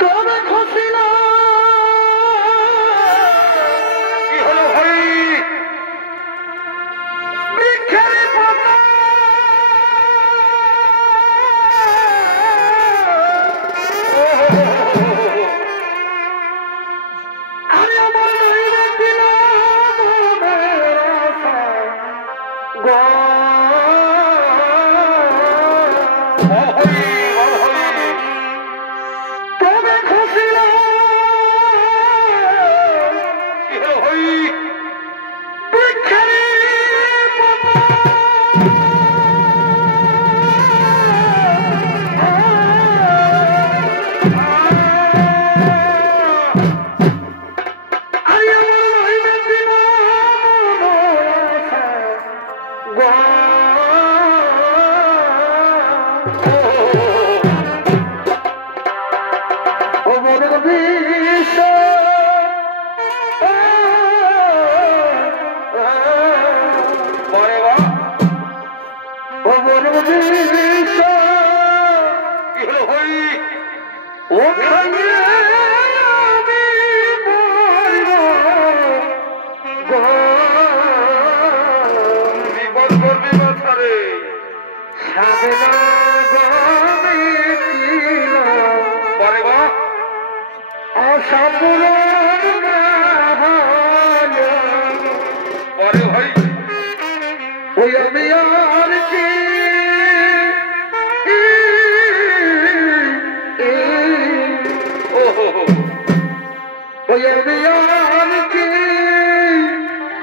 তবে খুশি না কি হলো ভাই বৃক্ষের পাতা আরে আমার নইলে দিল তবে খুশি না বৃক্ষের ওই আমি আর কি ওই আমি আর কি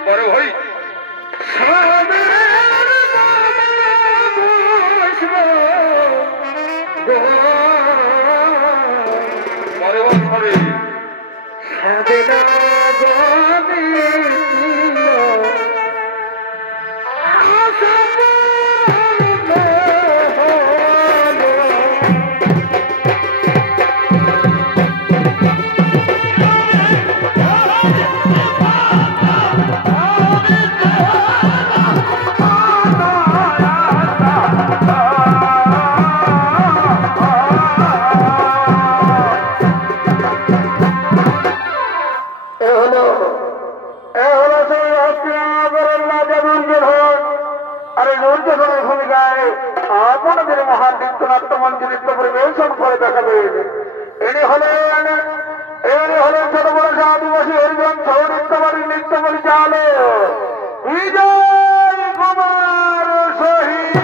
বড় ভাই আপনাদের মহান নৃত্যনাট্য মঞ্চ নৃত্য পরিবেশন করে দেখাবেন। এনে হলেন ছোট বড় আদিবাসী হরিজন সহ নৃত্যবাড়ির নৃত্য পরিচালক বিজয় কুমার শহীদ।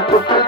Hallelujah.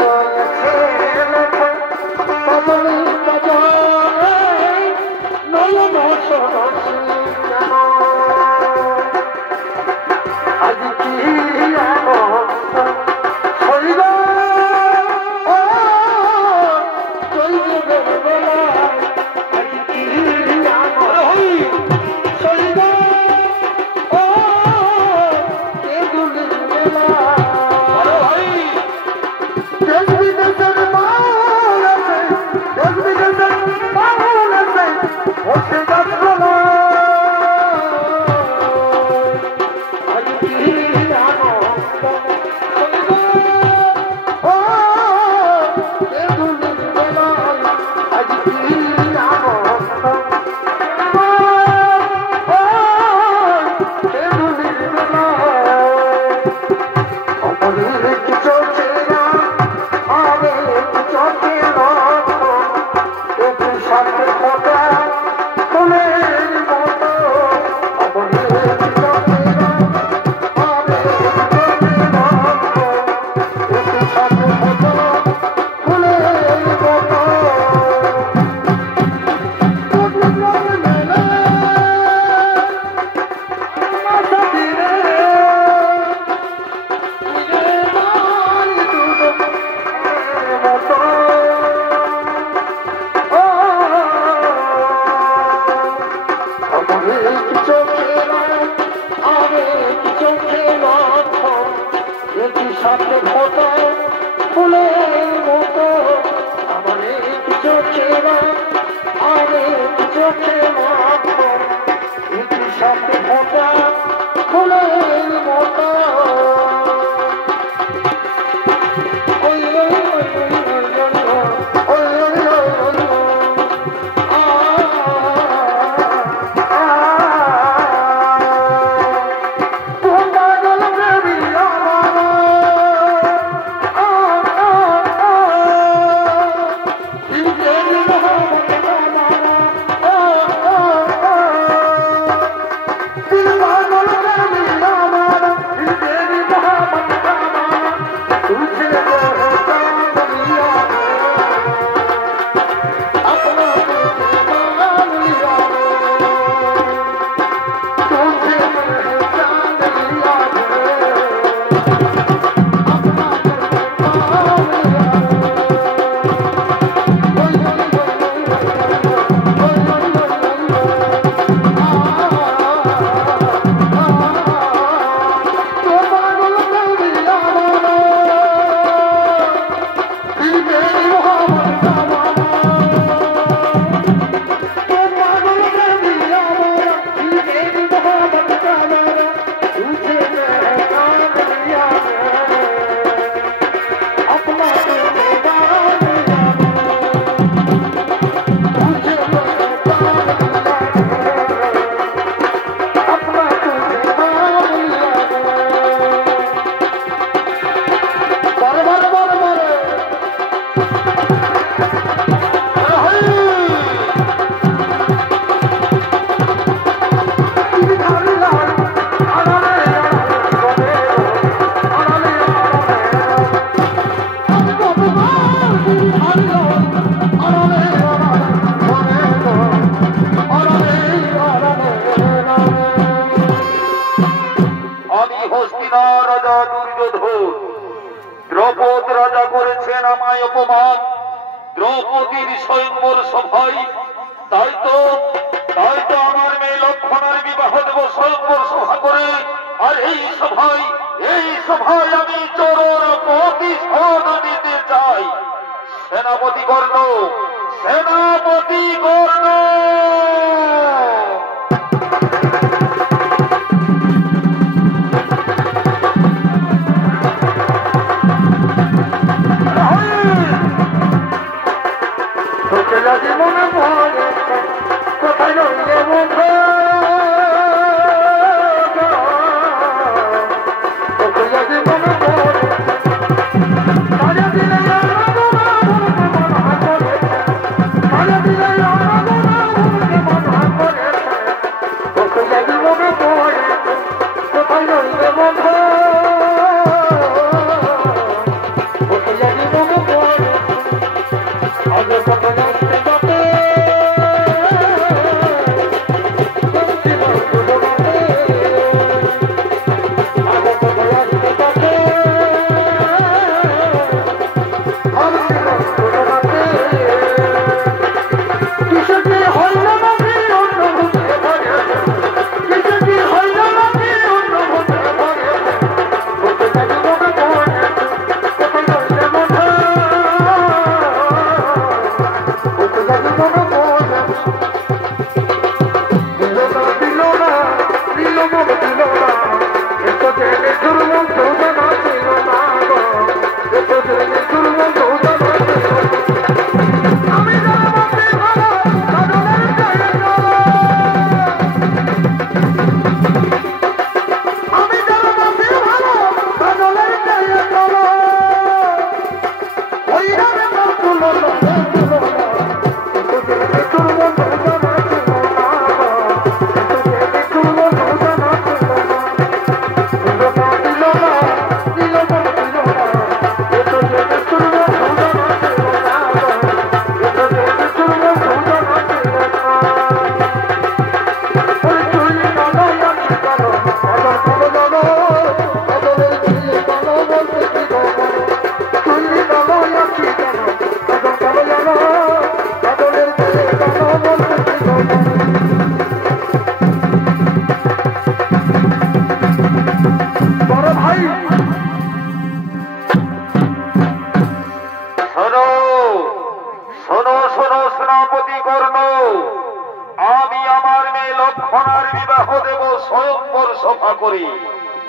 করি।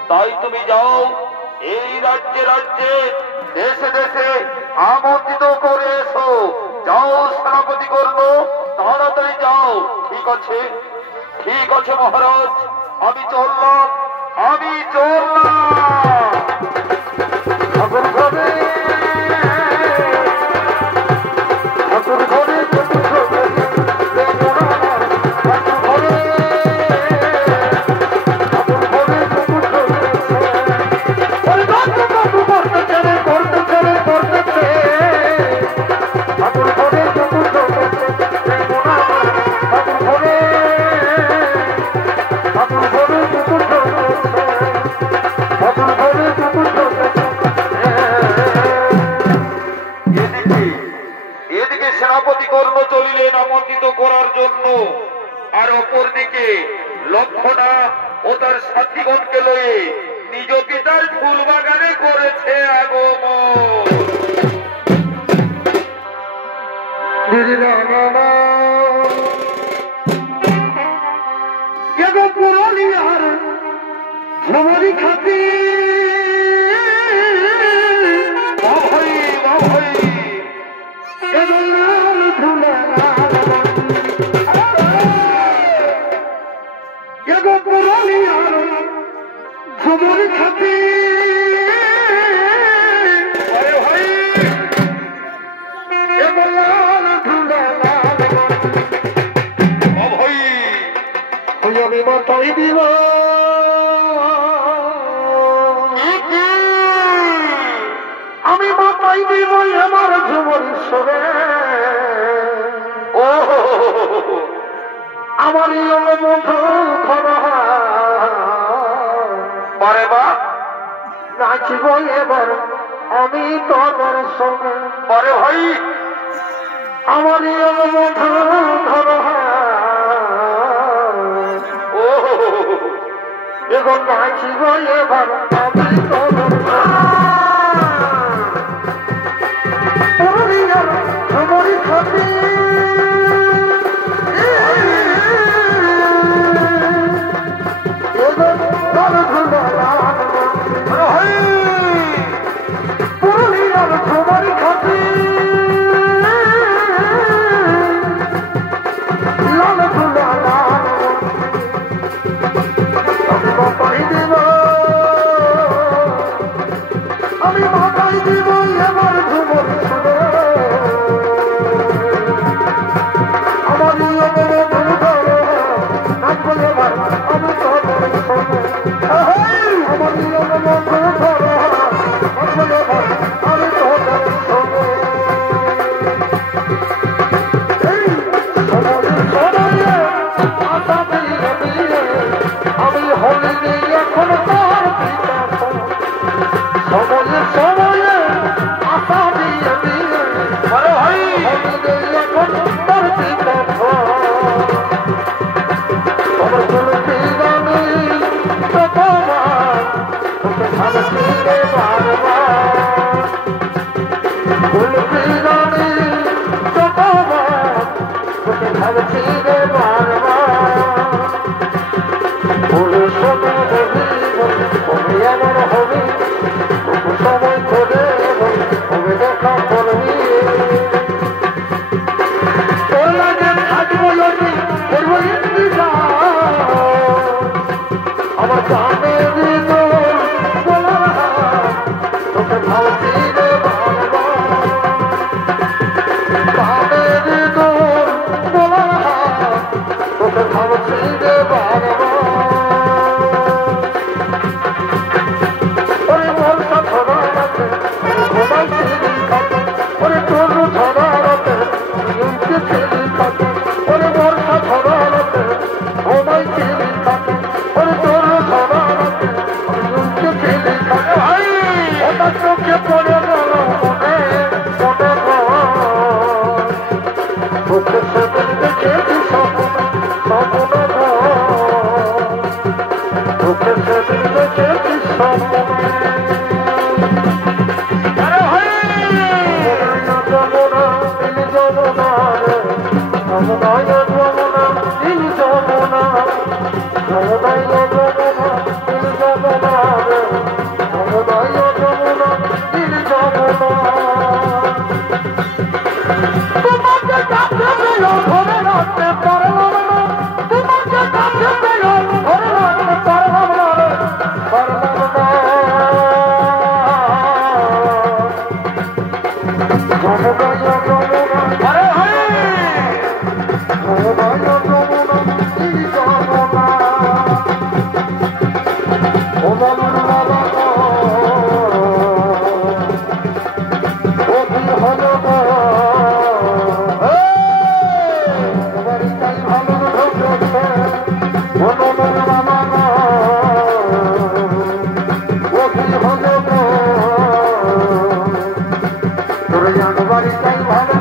তাই তুমি যাও, এই রাজ্যে রাজ্যে দেশে দেশে আমন্ত্রিত করে এসো। যাও সেনাপতি কর্ণ, তাড়াতাড়ি যাও। ঠিক আছে, ঠিক আছে মহারাজ, আমি চললাম, আমি চললাম। ঠাকুর ঘরে ঠাকুর ঘরে সেনাপতি কর্ম চলিলেন আমন্ত্রিত করার জন্য, আর অপরদিকে লক্ষণা ও তার সাথীগণকে লয়ে নিজ পিতার ফুল বাগানে করেছে আগমন। খাতি খবর খাতি আমি মাথায় দিব, আমি মাথায় দিব আমার ঝুমর সরে। ও আমার মধু পরে বা নাচব এবার আমি তোমার সঙ্গে। পরে ভাই আমার মধু ধর, ও এখন নাচব এবার আমি তোমার সঙ্গে। খাতি আমি মাথায় দিব এবার ভালো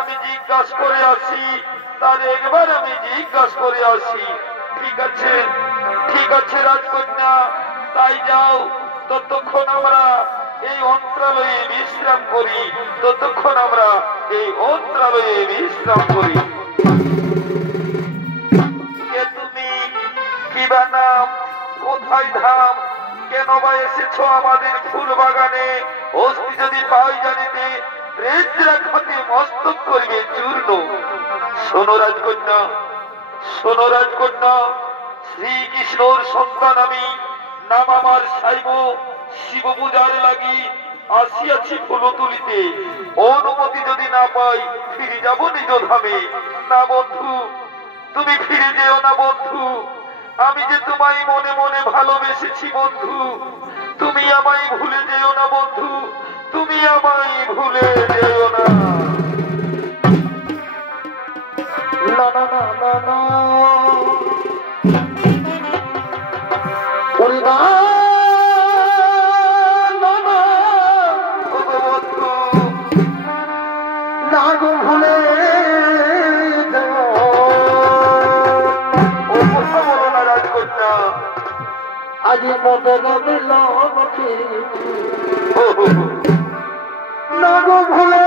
আমি জিজ্ঞাসা করে আসি, তার একবার আমি জিজ্ঞাসা করে আসি। ঠিক আছে রাজকন্যা, তাই যাও। ততক্ষণ আমরা এই অন্ত্রালয়ে বিশ্রাম করি, কে তুমি, কি বা নাম, কোথায় ধাম, কেন বা এসেছো আমাদের ফুল বাগানে? অস্তি যদি পাই জানিতে খাতে মস্তক করিবে চূর্ণ। শোনো রাজকন্যা, শ্রীকৃষ্ণর সন্তান আমি, নাম আমার সাইব। শিব পূজার লাগি আসিয়াছি ফুল তুলিতে। অনুমতি যদি না পাই ফিরে যাব নিজ ধামে। না বন্ধু, তুমি ফিরে যেও না বন্ধু। আমি যে তোমায় মনে মনে ভালোবেসেছি বন্ধু, তুমি আমায় ভুলে যেও না বন্ধু, তুমি আমায় ভুলে যেও না। আজি মদন দিল নাগ ভুলে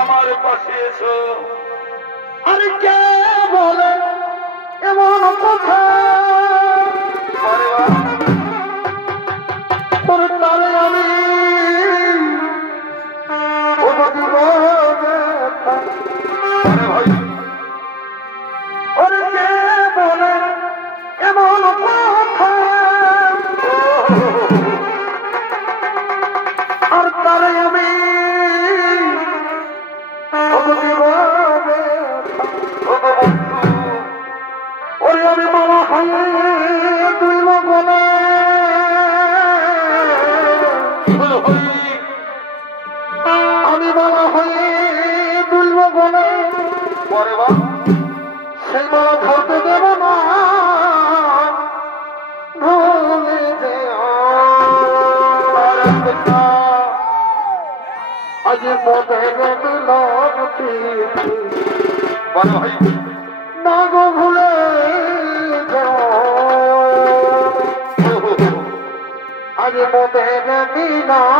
আমার পাশে এসো। আরে কে বলে এমন কথা, তোর তারে আমি সেই মালা ধরতে দেব না, ভুলে আজ মদের না গো ভুলে আজ মদের মিলন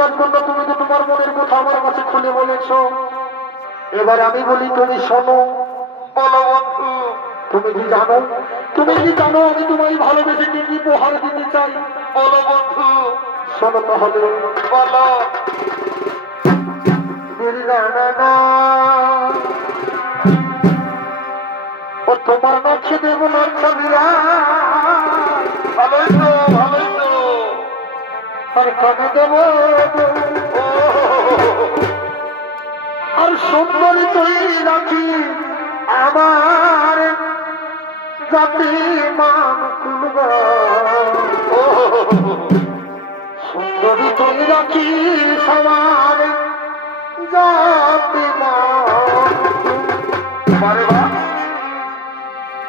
রাজকন্যা, তুমি তো তোমার মনের কথা আমার কাছে খুলে বলেছ। এবার আমি বলি, তুমি শোনো। বলো বন্ধু, তুমি কি জানো আমি তোমায় ভালোবেসে কি কি উপহার দিতে চাই? বলো বন্ধু। শোনো তাহলে, বলো। ও তোমার নাচে দেব না ছবিরা, ভালোই তো আর কানে দেব আর সুন্দরী তৈরি রাখি আমার জাতি মান খুলব। সুন্দরী তৈরি রাখি সবার জাতি মান।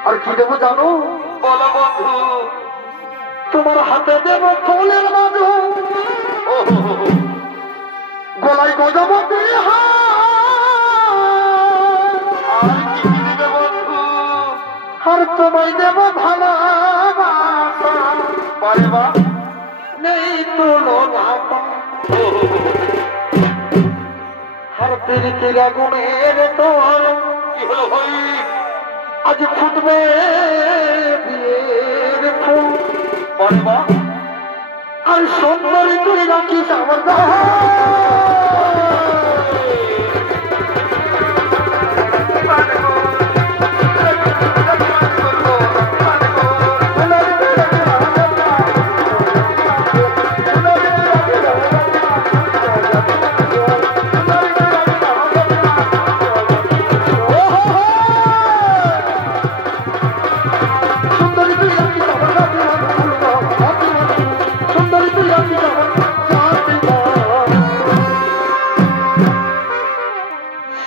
আর কি দেবো জানো? বলো বন্ধু। তোমার হাতে দেব ফুলের মাঝু, গলায় গজাবো আর তোমায় দেব ভালোবাসা, নেই তুলনা। আর প্রীতির আগুনের তোর কি হলো ভাই? আজ ফুটবে বিয়ের ফুল। আর সুন্দরী তুই রাখিস আমার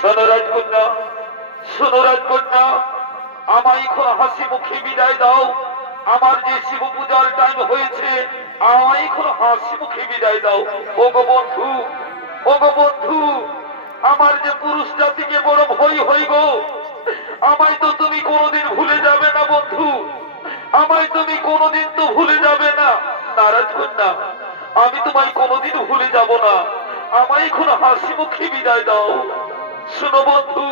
শোনো রাজকন্যা, শোনো রাজকন্যা, আমায় এখন হাসি মুখে বিদায় দাও। আমার যে শিব পূজার টাইম হয়েছে, আমায় এখন হাসি মুখে বিদায় দাও। ওগো বন্ধু, ওগো বন্ধু, আমার যে পুরুষ জাতিকে বড় ভয় হই গো। আমায় তো তুমি কোনোদিন ভুলে যাবে না বন্ধু, আমায় তুমি কোনোদিন তো ভুলে যাবে না। নারাজ কন্যা, আমি তোমায় কোনোদিন ভুলে যাব না। আমায় এখন হাসি মুখে বিদায় দাও। শোনো বন্ধু,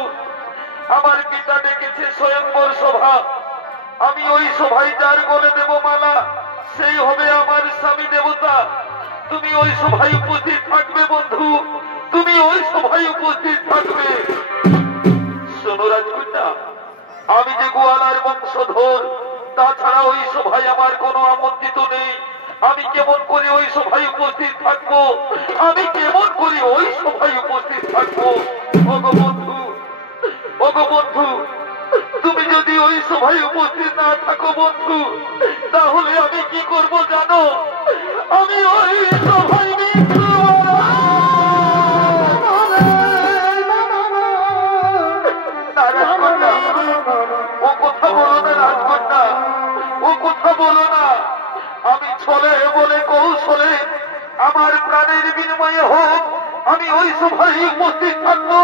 আমার পিতা ডেকেছে স্বয়ংবর সভা। আমি ওই সভায় যার গলে দেব মালা, সেই হবে আমার স্বামী দেবতা। তুমি ওই সভায় উপস্থিত থাকবে বন্ধু, তুমি ওই সভায় উপস্থিত থাকবে। শোনো রাজকন্যা, আমি যে গোয়ালার বংশধর, তাছাড়া ওই সভায় আমার কোনো আমন্ত্রিত নেই। আমি কেমন করে ওই সভায় উপস্থিত থাকবো, আমি কেমন করে ওই সভায় উপস্থিত থাকবো? ওগো বন্ধু, ওগো বন্ধু, তুমি যদি ওই সভায় উপস্থিত না থাকো বন্ধু, তাহলে আমি কি করব জানো? আমি ওই সভায় ও কথা বলো না রাজকন্যা, ও কথা বলো না। আমি ছলে বলে কৌশলে আমার প্রাণের বিনিময়ে হোক আমি ওই সভায় উপস্থিত থাকবো,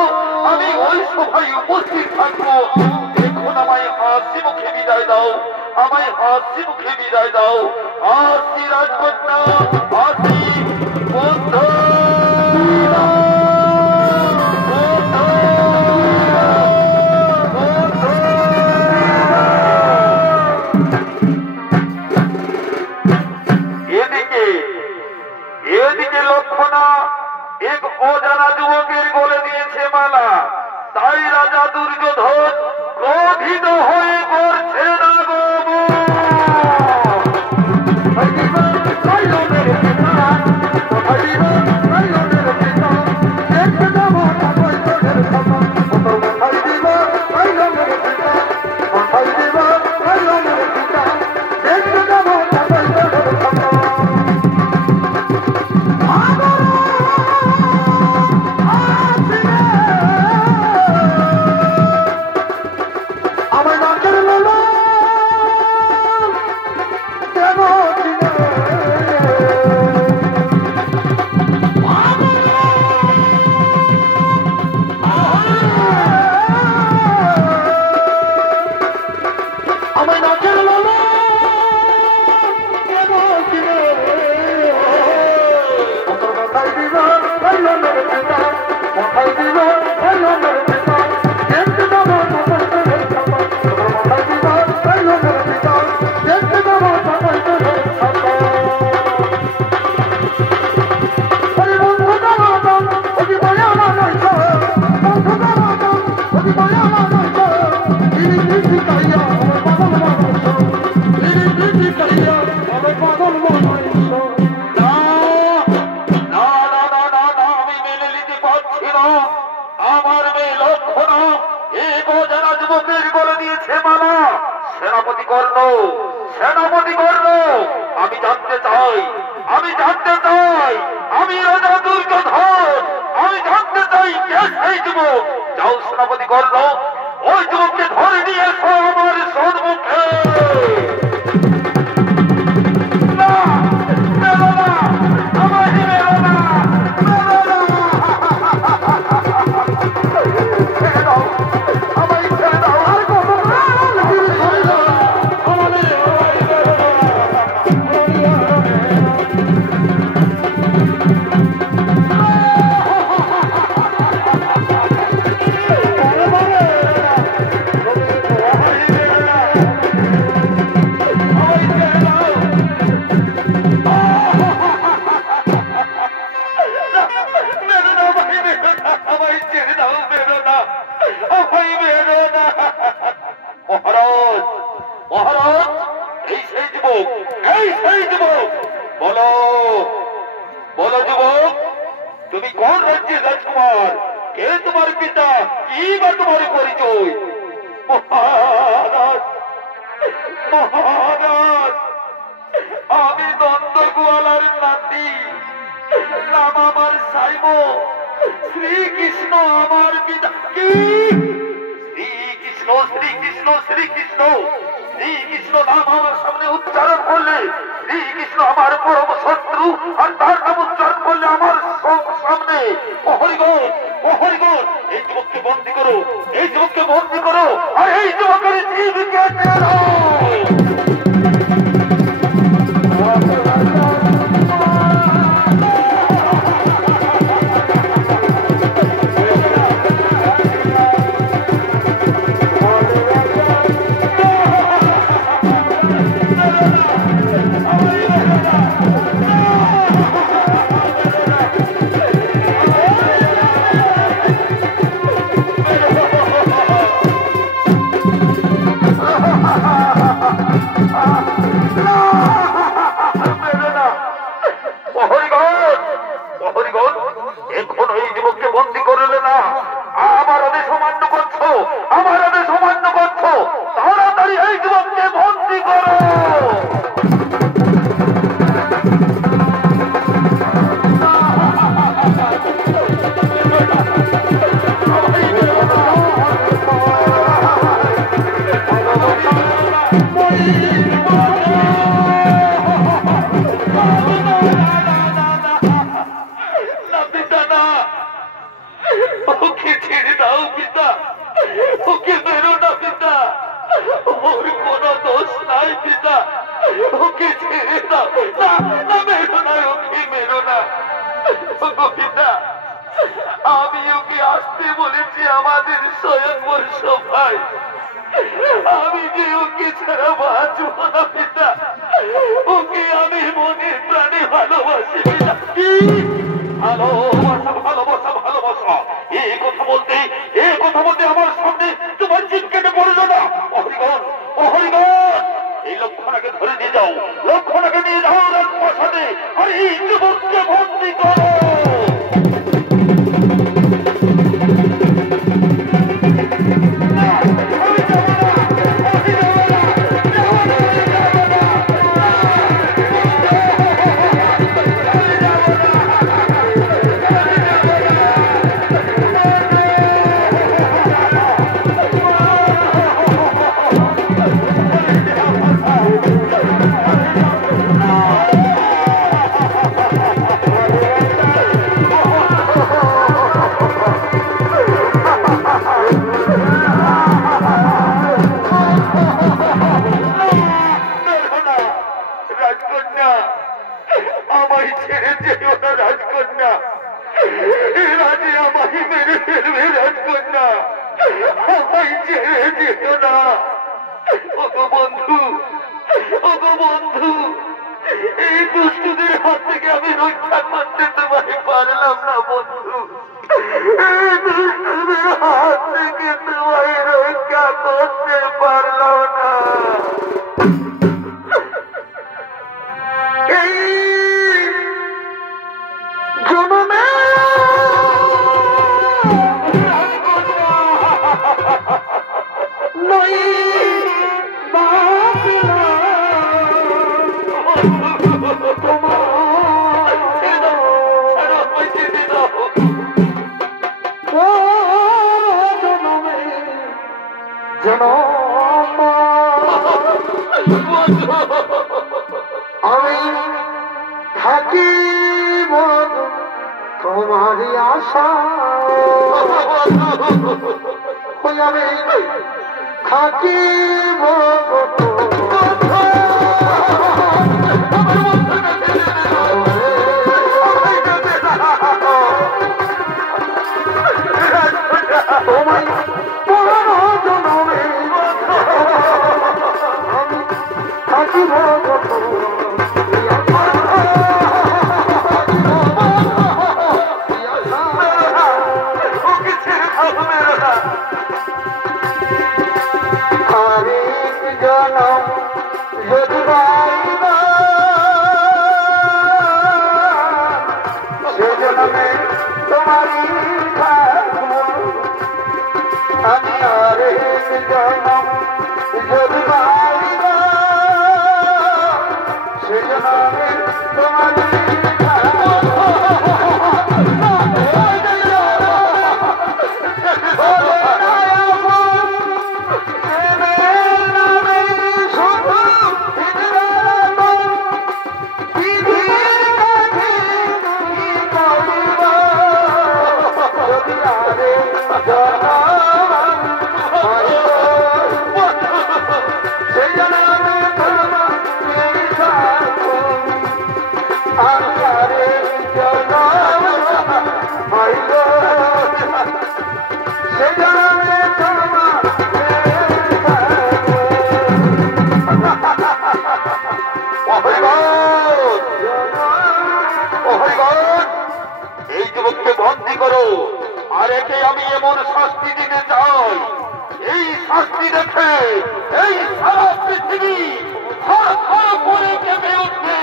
আমি ওই সভায় উপস্থিত থাকবো। এখন আমায় হাসি মুখে বিদায় দাও, আমায় হাসি মুখে বিদায় দাও। হাসি রাজকন্যা, হাসি বন্ধু। এদিকে লক্ষণা এক অজানা যুবকের গলে দিয়েছে মালা, তাই রাজা দুর্যোধন ক্রোধিত হয়ে করছে না গো। সেনাপতি কর্ণ, সেনাপতি কর্ণ, আমি জানতে চাই, আমি জানতে চাই, আমি রাজা দুর্যোধন, আমি জানতে চাই কে সেই যুবক। যাও সেনাপতি কর্ণ, ওই যুবককে ধরে নিয়ে এসো আমার সম্মুখে। না, মেলো না, আমায় মেলো না, মেলো না। ছেড়ে দাও, আমায় ছেড়ে দাও। আর কত তুমি কোন রাজ্যের রাজকুমার? কে তোমার পিতা? কি বা তোমার পরিচয়? মহারাজ, মহারাজ, আমি নন্দগোয়ালার নাতি রানী, নাম আমার সাইব, শ্রীকৃষ্ণ আমার পিতা। কি শ্রীকৃষ্ণ শ্রীকৃষ্ণ শ্রীকৃষ্ণ শ্রীকৃষ্ণ নাম আমার সামনে উচ্চারণ করলে শ্রীকৃষ্ণ আমার পরম শত্রু, আর তার নাম উচ্চারণ করলে আমার সামনে অহরিগণ অহরিগণ। এই যুবককে বন্দী করো, এই যুবককে বন্দী করো, আর এই যুবকের জীবকে মেরো। এখন এই যুবককে বন্দী করলে না, আমার আদেশ অমান্য করছো, আমার আদেশ অমান্য করছো, তাড়াতাড়ি এই যুবককে বন্দী করো। ওকে ছেড়ে দাও পিতা, ওকে মেরো না পিতা, ওর কোনো দোষ নাই পিতা, ওকে ছেড়ে দাও। না না, মেরো না, ওকে মেরো না। ওগো পিতা, আমি ওকে আসতে বলেছি আমাদের স্বয়ংবর সভায়, আমি যে ওকে ছাড়া বাঁচব না পিতা, ওকে আমি মনে প্রাণে ভালোবাসি পিতা। কি ভালোবাসা ভালোবাসা ভালোবাসা, এই কথা বলতে আমার সামনে তোমার জিভ কেটে পড়লো না? অহরিগণ অহরিগণ, এই লক্ষণাকে ধরে নিয়ে যাও, লক্ষণাকে নিয়ে যাও রাজপ্রাসাদে, আর এই যুবককে বন্দী করো। আমায় ছেড়ে যেও না রাজকন্যা, রাজি আমায় মেরে ফেলবে রাজকন্যা, আমায় ছেড়ে যেও না। ওগো বন্ধু, ওগো বন্ধু, এই দুষ্টুদের হাত থেকে আমি রক্ষা করতে তোমায় পারলাম না বন্ধু, এই দুষ্টুদের হাত থেকে তোমায় রক্ষা করতে পারলাম না। আমি থাকি তোমারই আশা, আমি থাকিব তোমায় জনমে আমি থাকিব আরেক জন ভাইগণ, এই যুবককে বন্দী করো, আর একে আমি এমন শাস্তি দিতে চাই, এই শাস্তি দেখে এই সারা পৃথিবী করে কেঁপে উঠবে।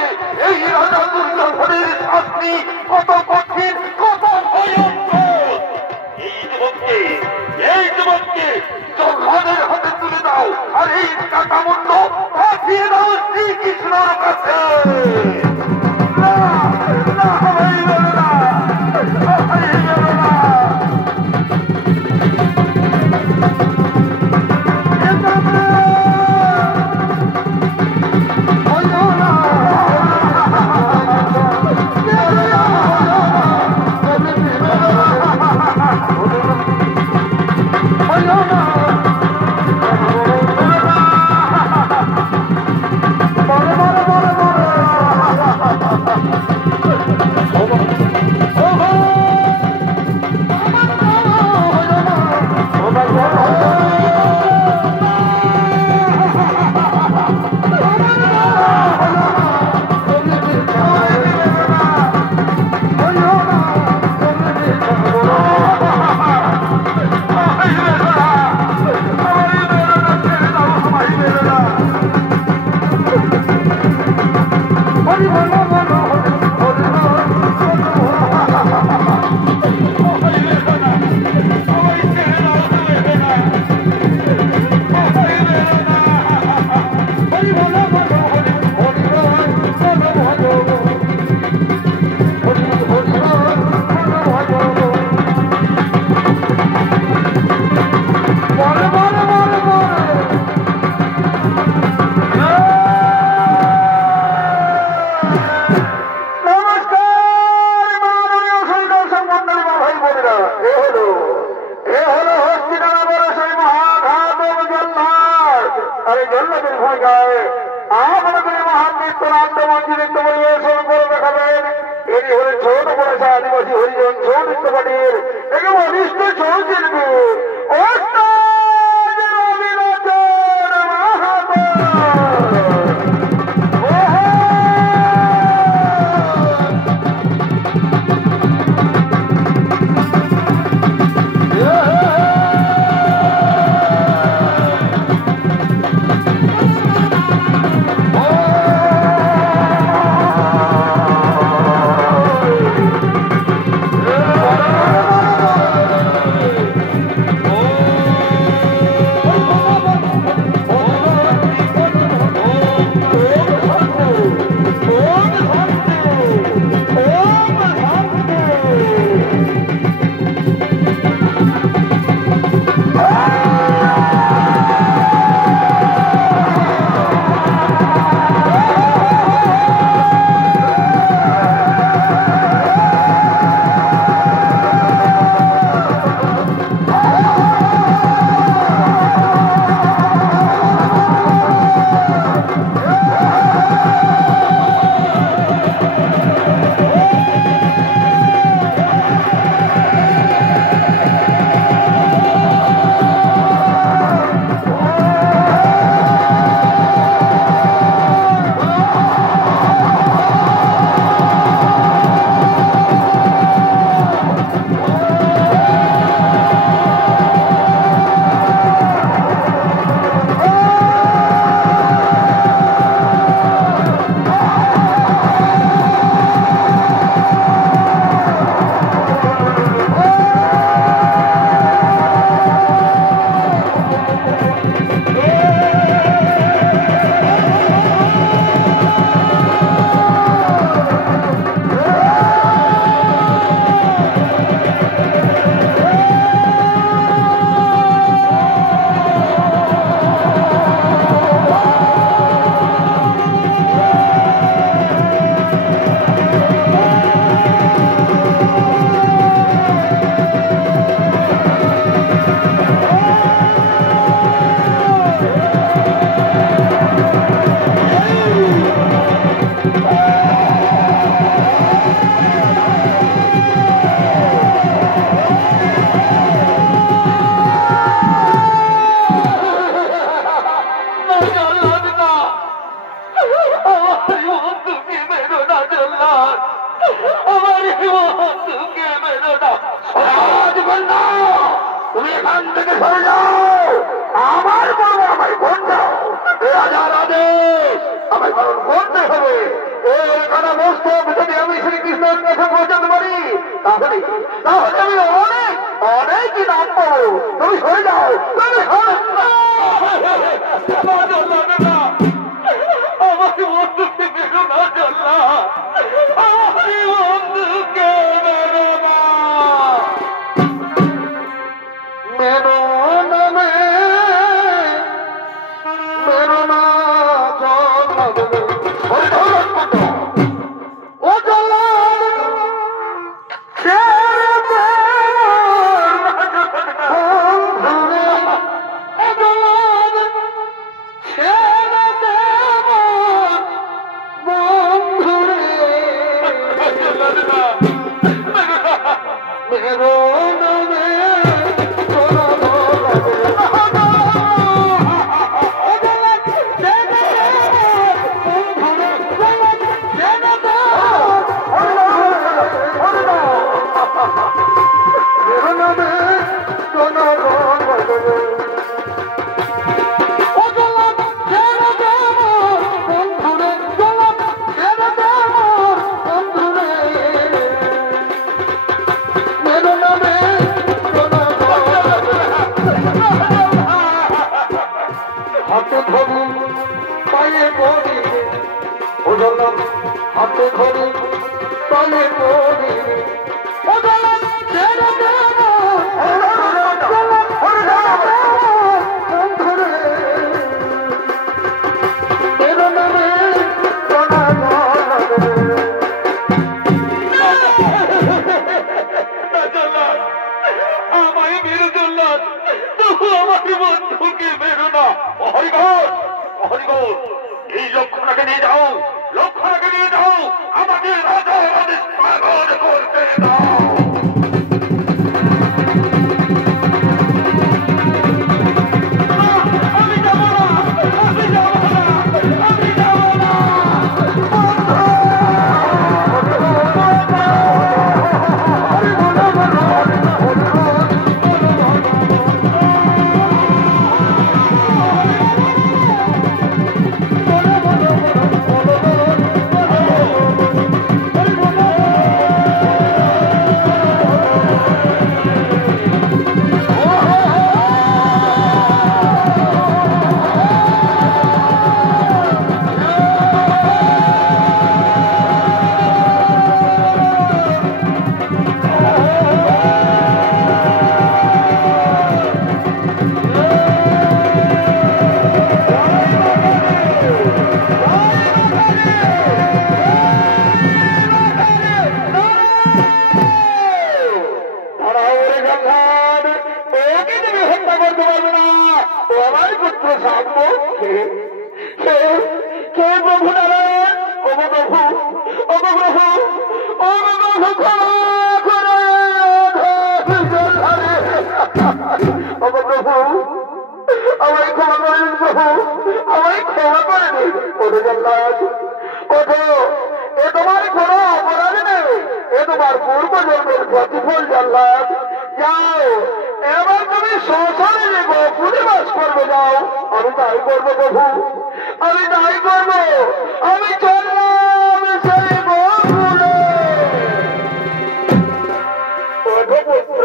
এই রাজা দুর্যোধনের শাস্তি কত কঠিন, কত ভয়ঙ্কর। এই যুবককে জল্লাদের হাতে তুলে দাও, আর এই কাকামুন্ড পাঠিয়ে দাও শ্রীকৃষ্ণর কাছে। তুমি এখান থেকে সরে যাও। আমার বলবো আমায় ভোট দাও, এ রাজার আদেশ আমায় পালন করতে হবে। এখানে মস্তক যদি আমি শ্রীকৃষ্ণের কাছে পৌঁছাতে পারি তাহলে তাহলে আমি অনেক অনেক নাম পাবো। তুমি সরে যাও, তুমি সরে যাও। আমাকে বন্ধুকে বেরো না জল্লা, আমাকে বন্ধুকে বেরো না, মেরো না মেরো না ও জল্লা হাতে ধরি পায়ে পড়ি, ও জল্লা হাতে ধরি পায়ে পড়ি, ও জল্লা ছেড়ে দেব মেরো নামে আমায় মেরো জল্লা, তবু আমাকে বন্ধুকে বেরো না। হরিগর হরিগর, এই লক্ষণাকে নিয়ে যাও, লক্ষণাকে নিয়ে যাও, আমাকে রাজার আদেশ পালন করতে দাও। আমি যাবো না, আমি যাবো না, আমি যাবো না। তোমার পূর্ব জন্মের প্রতিফল জল্লাদ। যাও এবার তুমি সংসারে যে গোকুলে বাস করবে, যাও। আমি তাই করবো প্রভু, আমি তাই করবো। আমি চললাম সেই গোকুলে। অধপুত্র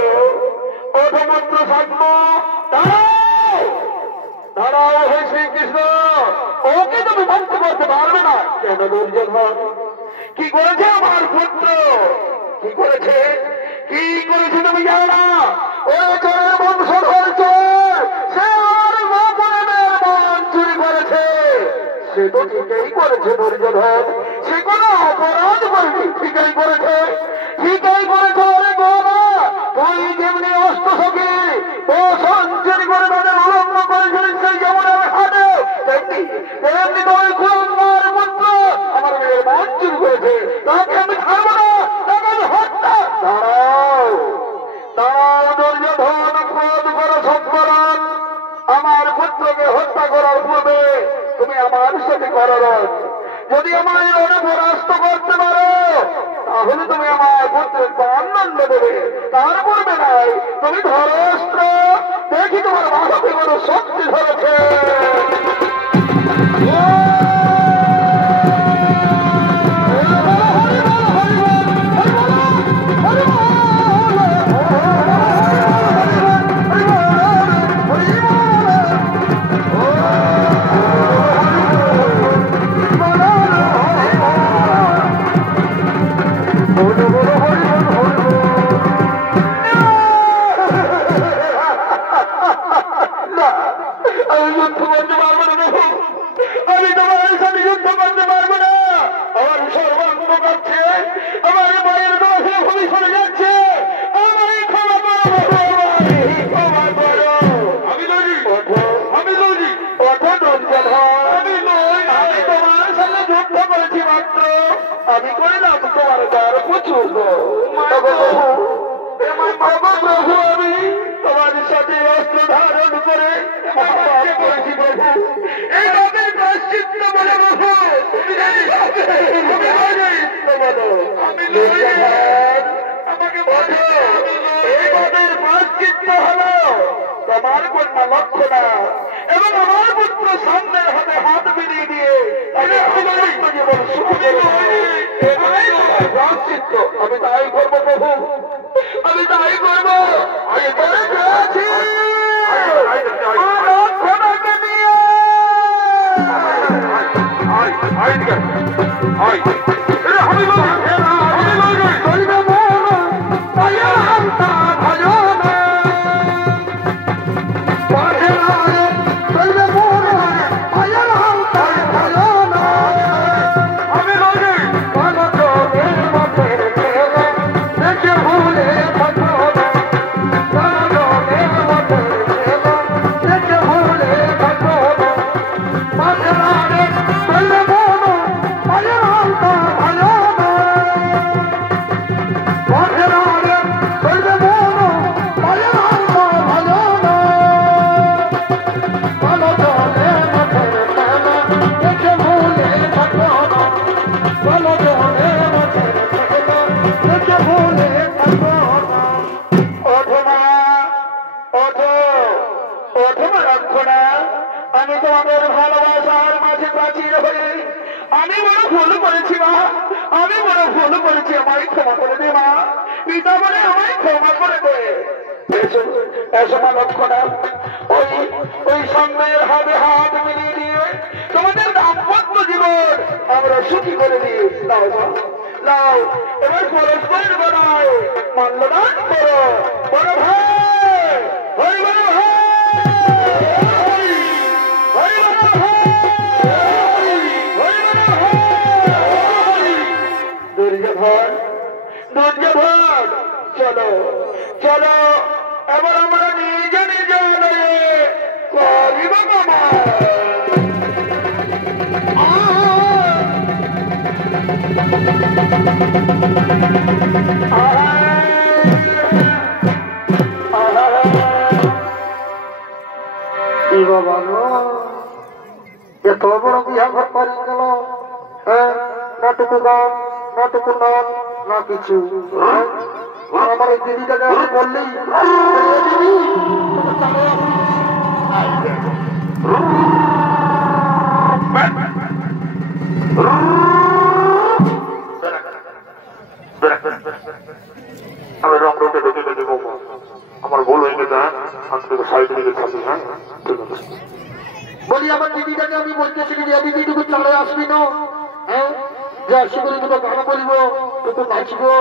অধপুত্র সাধব, দাঁড়াও দাঁড়াও। হে শ্রীকৃষ্ণ, ওকে তুমি মুক্ত করতে পারবে না। কেন দুর্যোধন? কি করেছে আমার পুত্র? কি করেছে? কি করেছে তুমি জানো না? ওই চোরের বংশধর চোর, সে আমার গোকুলের মন চুরি করেছে। সে তো ঠিকই করেছে দুর্যোধন, সে কোনো অপরাধ করেনি। ঠিকই করেছে, ঠিকই করেছে। ওরে গোরা, তুই যেমনি অস্ত্র সখী ও সঞ্চরি করে তাদের উলঙ্গ করেছিলেন সেই যমুনার হাটে, তেমনি তেমনি তুই কুলম্বার পুত্র আমার মেয়ের মন চুরি করেছে। তাকে আমি ছাড়বো না, তাকে আমি হত্যা। দাঁড়াও দাঁড়াও দুর্যোধন, ক্রোধ করো সৎকরণ। আমার পুত্রকে হত্যা করার পূর্বে তুমি আমার সাথে করো। যদি আমার রণে পরাস্ত করতে পারো তাহলে তোমার পুত্রকে আনন্দ দেবে, তার পূর্বে নাই তুমি ধরো অস্ত্র, দেখি তোমার মাথাতে বড় শক্তি ধরেছে। আমি কইলাম তোমার দ্বার প্রচুর প্রভু, আমি তোমার সাথে অস্ত্র ধারণ করে করেছি প্রভু, এইভাবে প্রায়শ্চিত্ত বলে প্রভু, আমাকে এইভাবে প্রায়শ্চিত্ত হলো তোমার কন্যা লক্ষণা এবং আমার পুত্র সামনের হাতে হাত মিলিয়ে দিয়ে জীবন শুরু প্রায়শ্চিত্ত। আমি তাই করবো প্রভু, আমি তাই করবো। আমি বলে গেছি লক্ষণাকে নিয়ে আমি তোমাদের ভালোবাসার মাঝে প্রাচীর হয়ে আমি বড় ভুল করেছি মা, আমি বড় ভুল করেছি, আমায় ক্ষমা করে দে মা, পিতা বলে আমায় ক্ষমা করে দে। এসো মা লক্ষণা, ওই সামনের হাতে হাত মিলিয়ে দিয়ে তোমাদের দাম্পত্য জীবন আমরা সুখী করে দিই। লাও এবার পরস্পর বানায় মাল্যদান করো। বড় ভাই, বড় ভাই, দুর্যোধন, দুর্যোধন, চলো চলো এবার আমরা নিজ নিজ করিব এত বড় বিয়া ঘর পারি গেল, নাটুকু গান নাটুকু নাম না কিছু। আমার এই দিদিটাকে আমি বললেই দিদি আমি রং রোটে ঢুকে ঢুকে বলবো আমার ভুল হয়ে গেছে, আমি তোকে সাইড দিকে থাকি। হ্যাঁ ঠিক আছে। বলি আমার দিদিটাকে আমি বলতেছি দিদি টুকু চলে আসবি না, হ্যাঁ যে আসি বলি তোকে গান বলবো, তোকে নাচবো,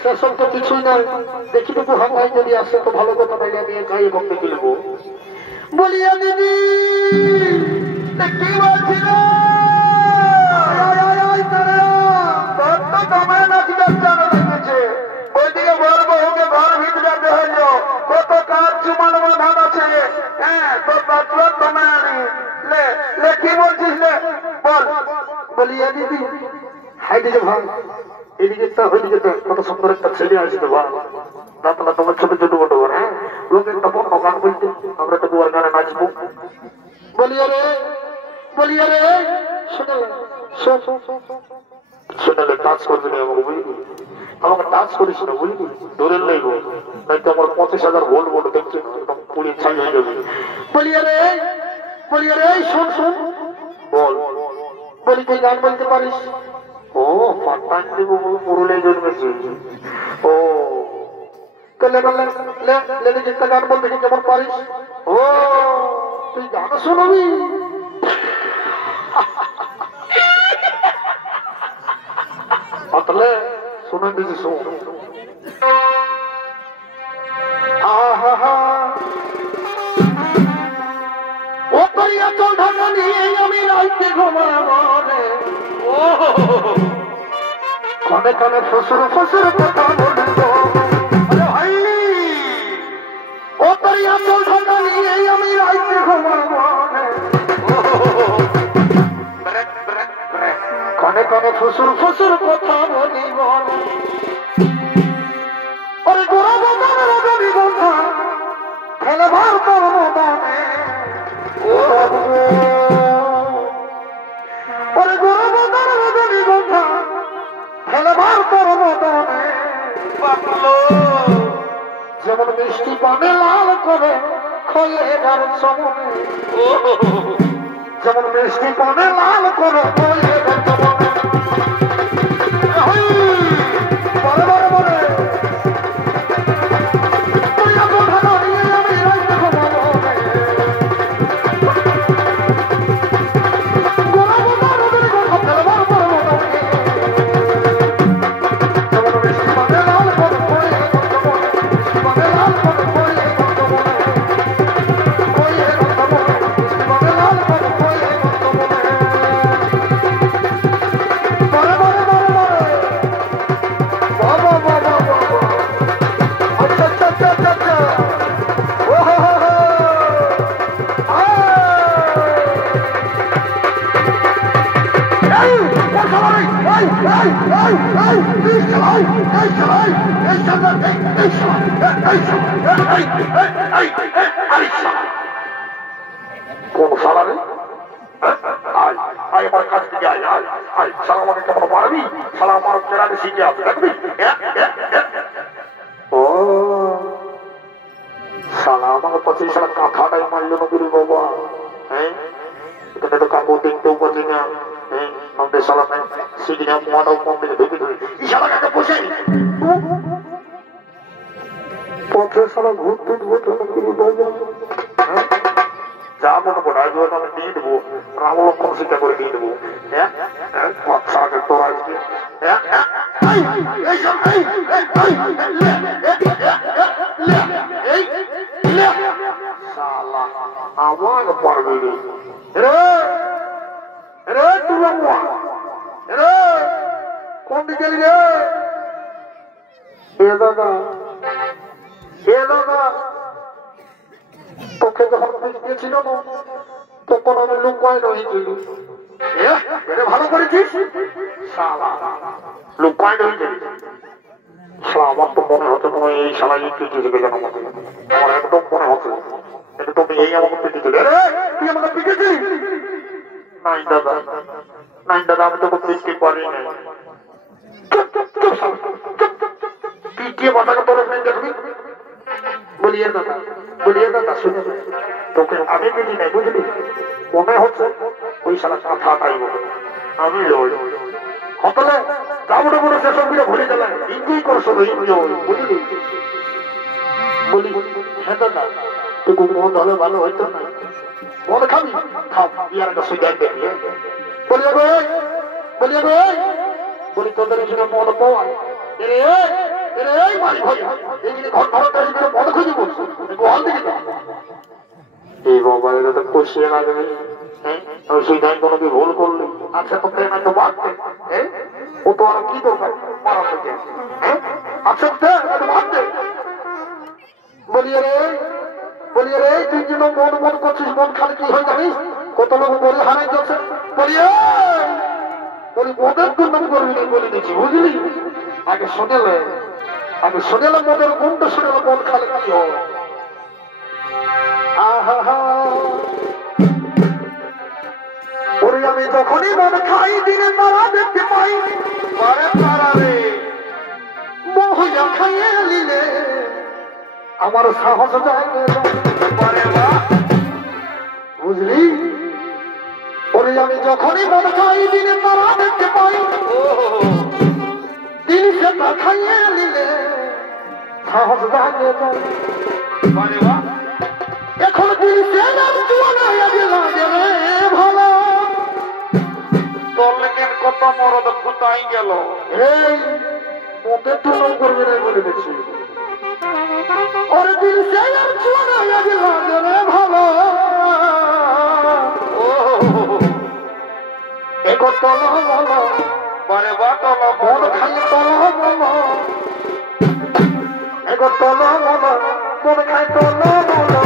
সেসব তো কিছুই নয়। দেখি টুকু হাঙ্গাই যদি আসে তো ভালো কথা, নাইলে আমি গাই বলতে কিনবো। বলিয়া দিদি কি বলছিল তোমার নাচি জানা লেগেছে, ওইদিকে বড় বহুকে ঘর ভিতরে হইল, কত কাজ চুমাল বাঁধান আছে। হ্যাঁ তোর বাচ্চা তোমার লে কি বলছিস লে বল। বলিয়া দিদি হাই দিকে ভাই, এদিকে তো ওইদিকে তো কত সুন্দর একটা ছেলে আসছে ভাই, দাঁতলা তোমার ছোট ছোট বড় বড়। হ্যাঁ লোকের একটা বড় গান বলতে আমরা তো দুয়ার গানে নাচবো। বলিয়া রে শুনে শুনলে কাজ করবে না আমাকে বুঝলি। আমাকে টাচ করিস না বুঝলি, ধরে নেবো, নয়তো আমার 25,000 ভোল্ট ভোল্ট দেখছি একদম পুড়িয়ে ছাই হয়ে যাবে। বলি রে শোন শোন, বল। বলি তুই গান বলতে পারিস? ও পাঠান দেবো বলে পুরুলিয়ায় জন্মেছি। ও দেখি একটা গান বলতে কেমন পারিস? ও তুই গান শোনাবি? তাহলে শুনে দিছি, শোন। ও করিয়া চল ঢাকা নিয়ে আমি রাইতে ঘুমাবনে, কানে কানে ফসুর ফসুর কথা বলবো। ও করিয়া চল ঢাকা নিয়ে আমি রাইতে ঘুমাবনে, কানে কানে ফসুর ফসুর কথা বলিব। ওরে গোরা বাজার রজনী বন্ধা খেলবার করব মনে, ওরে গোরা বাজার রজনী বন্ধা খেলবার করব মনে। যেমন মিষ্টি পানে লাল করে খয়ে গার সমনে, যেমন মিষ্টি পানে লাল করে খয়ে গার সমনে। কোন সালারে আমার কাছ থেকে আয় সালা, আমাকে কেমন মারবি সালা, আমার কেরানি শিখে আছে দেখবি। ও সালা আমাকে পাচ্ছি সালা কাঁথাটাই মারল নবীর বাবা। হ্যাঁ এখানে তো কাকু দেখতেও পাচ্ছি না। হ্যাঁ আমাদের সালা শিখি না, মাটাও কম থেকে ঢুকে ধরে সালা কাকে বসে পথে সারা ভূত ভূত ভূত নবীর বাবা। যা মনে করে আজ আমি দিয়ে দেবো, রাম লক্ষণ শিক্ষা করে দিয়ে দেবো। হ্যাঁ সারাকে তোর আজকে আমার পারবে রে তুই রে কোন দিকে রে? এ দাদা তোকে যখন দিয়েছিল তখন আমি লুকায় রয়েছিল। ভালো করেছিস লুকায় রয়েছে। আমার তো মনে হচ্ছে তোমার এই সালাই পিটিয়ে গেলেন আমাকে, আমার একদম মনে হচ্ছে তুমি এই আমাকে পিটিয়ে দিলে। তুই আমাকে পিটিয়েছিস? নাই দাদা আমি তোকে পিটতে পারি না। পিটিয়ে মাথাকে তোর দেখবি। বলিয়ে দাদা শুনে তোকে আমি পিটি নাই বুঝলি, মনে হচ্ছে ওই সালা কাঁথা টাইব আমি সকলে যাবো বলে সেসব গুলো ভুলে গেলে ইঞ্জয় করছো ইঞ্জয় বুঝলি। বলি হ্যাঁ দাদা তোকে মন হলে ভালো হইতো না। মন খাবি খাও ইয়ার একটা সুযোগ দেখি। বলিয়ে বলি তোদের এখানে মন পাওয়ায় এই বাবা এটা তো কষিয়ে লাগবে। ওই সুইধাই কোনো কি ভুল করলি? আচ্ছা তো প্রেম তো বাড়তে ও তো আর কি দরকার মারা থেকে। আচ্ছা ভাবতে বলিয়ে রে তুই যেন মন করছিস, মন খালি কি হয়ে জানিস? কত লোক বলে হারাই যাচ্ছে। বলি মদের দুর্নাম করবি না বলে দিচ্ছি বুঝলি। আগে শোনেলে মদের গুণটা শোনেলে মন খালি কি হয়। ওরে আমি যখনই মন খাই দিনে তারা দেখতে পাই। খাইয়ে নিলে আমার সাহস যায় বুঝলি ওরে আমি যখনই মনে চাই দিনে তারা দেখতে পাই দিন সেটা খাইয়ে নিলে সাহস যায় এখন দিন ভালো তোর লেখেন কত মরদ কোথায় গেল এই মতে তুলন করবে না বলে দেখছি ওর দিন ভালো এগো তল বলো পরে বা তল মন খালি তল বলো এগো তল বলো মন খাই তল বলো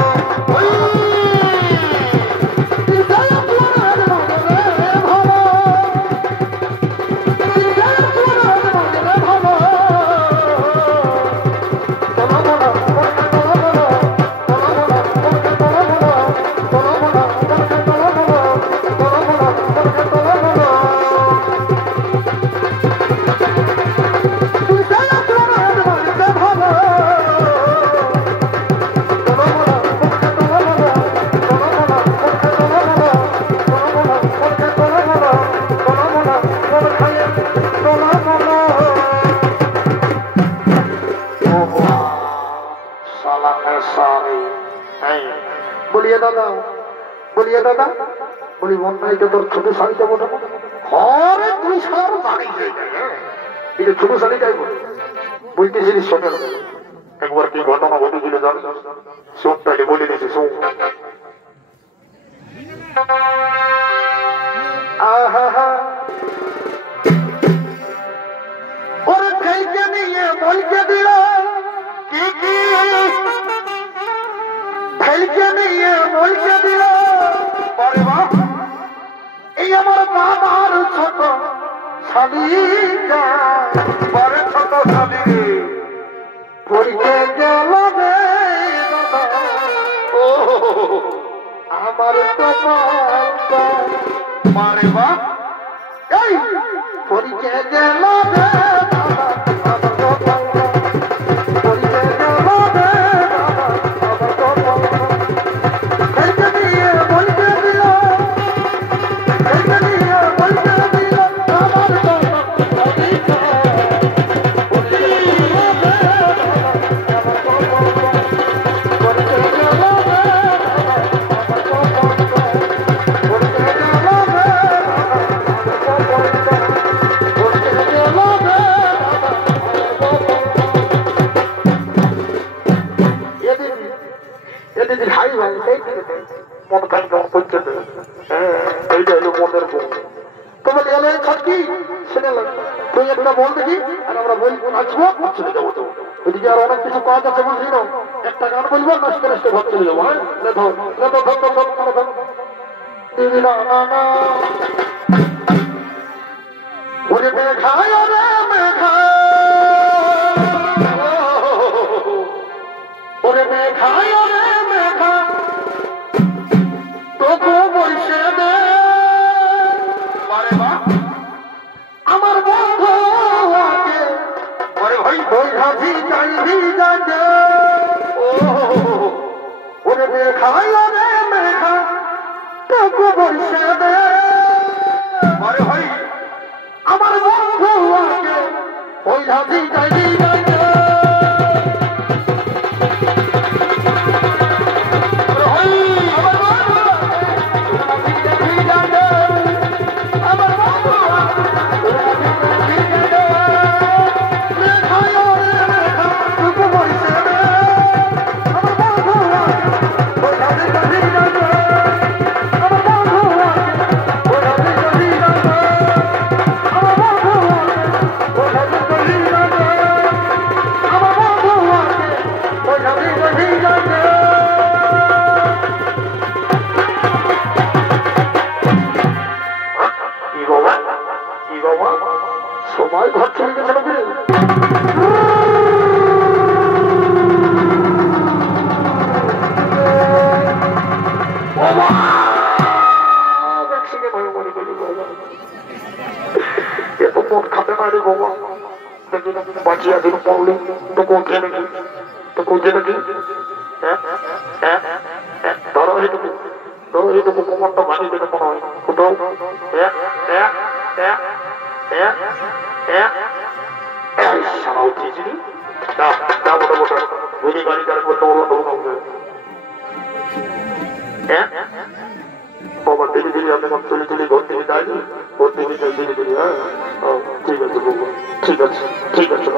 बोलिए दादा बोली मन नहीं तो छोटो शाड़ी जाबो ना घरे तुई सार बाड़ी जाई ये छोटो शाड़ी जाइबो বলতেছিস শোনেন একবার কি ঘটনা ঘটেছিল জানেন শুনতে বলে দিয়েছি শুন আহা ওরে খেলকে নিয়ে বলকে দিল কি কি খেলকে নিয়ে বলকে দিল আরে বাহ এই আমার বাবার ছোট শালিকা বড় ছোট শালি পরিকে গেল রে দাদা ও আমার কপালটা মারে বাহ এই পরিকে গেল রে দাদা আমার কপালটা পরিকে গেল রে দাদা আমার কপালটা মন কাজ করছে এইটা হলো মনের গুণ তোমার গেলে ছটকি শুনে তুই একটা বল দেখি আর আমরা বলবো নাচবো চলে যাবো তো ওইদিকে আর অনেক কিছু কাজ আছে বুঝলি না একটা গান বলবো নাচতে নাচতে ঘর চলে যাবো হ্যাঁ ওরে মেঘায় ওরে মেঘা ওরে মেঘায় ওরে মেঘা তোকে বলছে দে আমার বন্ধু আগে ওরে ভাই ওই হাজি চাইবি যাবে ও ওরে মেঘায় ওরে মেঘা তোকে বলছে দে আরে ভাই আমার বন্ধু আগে ওই হাজি চাইবি যাবে বলি তো কোথায় নাকি তো কোথায় নাকি ধরো এইটুকু কোমরটা বানিয়ে দেবে মনে হয় কোথাও সারা উঠিয়েছি না মোটামোটা বুঝি গাড়ি গাড়ি করতে বলবো বাবা ধীরে ধীরে আপনি চলে চলে ঘর থেকে যাই ঘর থেকে যাই ধীরে ধীরে হ্যাঁ ঠিক আছে ঠিক আছে ঠিক আছে